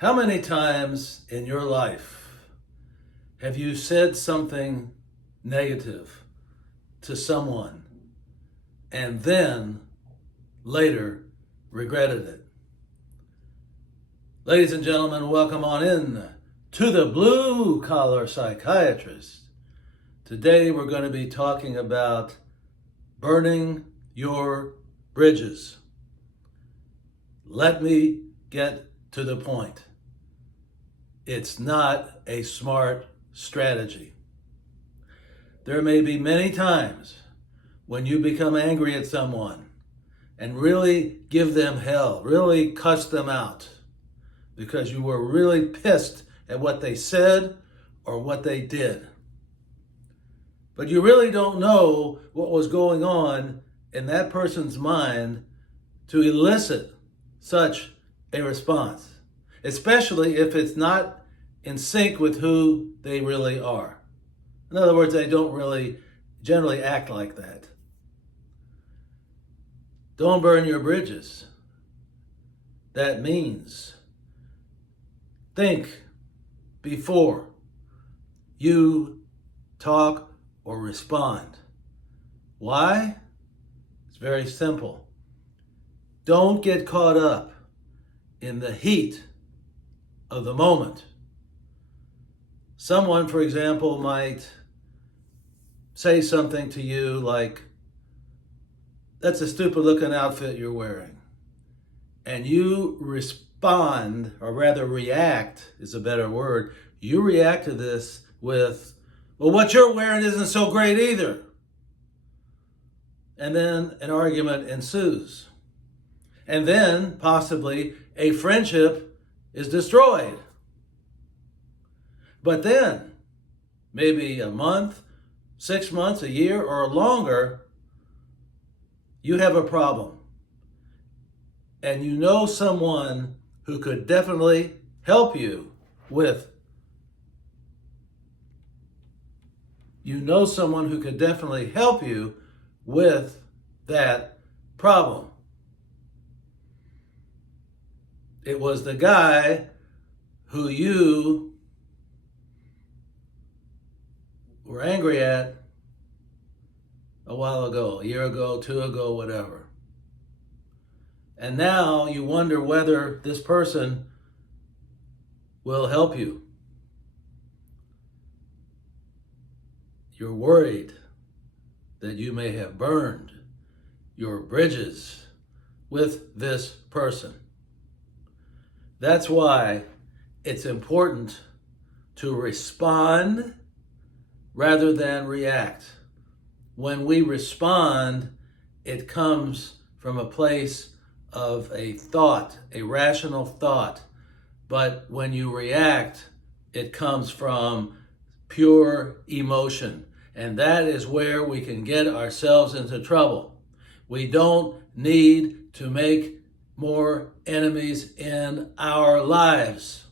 How many times in your life have you said something negative to someone and then later regretted it? Ladies and gentlemen, welcome on in to the Blue Collar Psychiatrist. Today we're going to be talking about burning your bridges. Let me get to the point. It's not a smart strategy. There may be many times when you become angry at someone and really give them hell, really cuss them out because you were really pissed at what they said or what they did. But you really don't know what was going on in that person's mind to elicit such a response, especially if it's not in sync with who they really are. In other words, they don't really generally act like that. Don't burn your bridges. That means think before you talk or respond. Why? It's very simple. Don't get caught up in the heat of the moment. Someone, for example, might say something to you like, "That's a stupid looking outfit you're wearing." And you respond, or rather react is a better word. You react to this with, "Well, what you're wearing isn't so great either." And then an argument ensues. And then possibly a friendship is destroyed. But then, maybe a month, 6 months, a year, or longer, you have a problem. And you know someone who could definitely help you with. That problem. It was the guy who you were angry at a while ago, a year ago, 2 ago, whatever. And now you wonder whether this person will help you. You're worried that you may have burned your bridges with this person. That's why it's important to respond rather than react. When we respond, it comes from a place of a thought, a rational thought. But when you react, it comes from pure emotion. And that is where we can get ourselves into trouble. We don't need to make more enemies in our lives.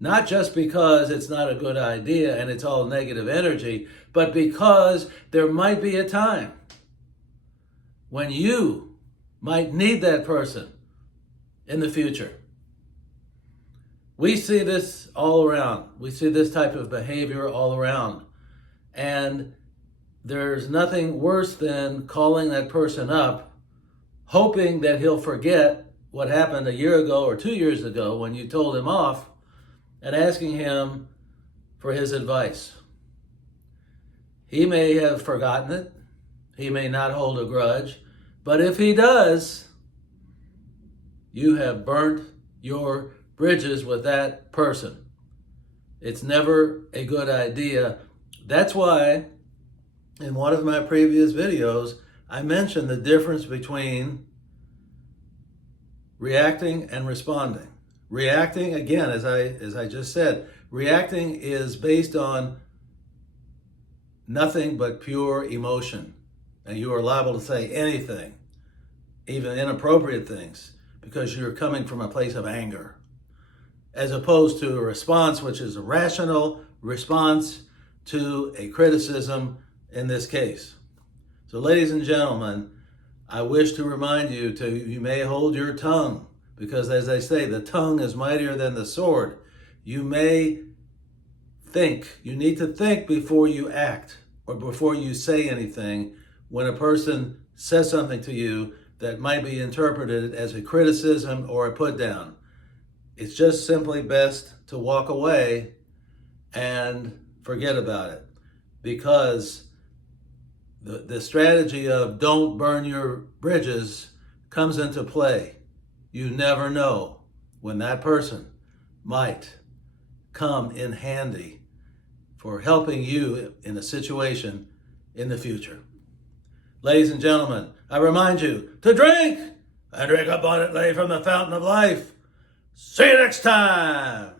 Not just because it's not a good idea and it's all negative energy, but because there might be a time when you might need that person in the future. We see this all around. We see this type of behavior all around. And there's nothing worse than calling that person up, hoping that he'll forget what happened a year ago or 2 years ago when you told him off, and asking him for his advice. He may have forgotten it. He may not hold a grudge. But if he does, you have burnt your bridges with that person. It's never a good idea. That's why in one of my previous videos, I mentioned the difference between reacting and responding. Reacting, again, as I just said, reacting is based on nothing but pure emotion. And you are liable to say anything, even inappropriate things, because you're coming from a place of anger. As opposed to a response, which is a rational response to a criticism in this case. So ladies and gentlemen, I wish to remind you you may hold your tongue, Because as they say, the tongue is mightier than the sword. You may think, you need to think before you act or before you say anything when a person says something to you that might be interpreted as a criticism or a put down. It's just simply best to walk away and forget about it, because the strategy of don't burn your bridges comes into play. You never know when that person might come in handy for helping you in a situation in the future. Ladies and gentlemen, I remind you to drink and drink abundantly from the fountain of life. See you next time.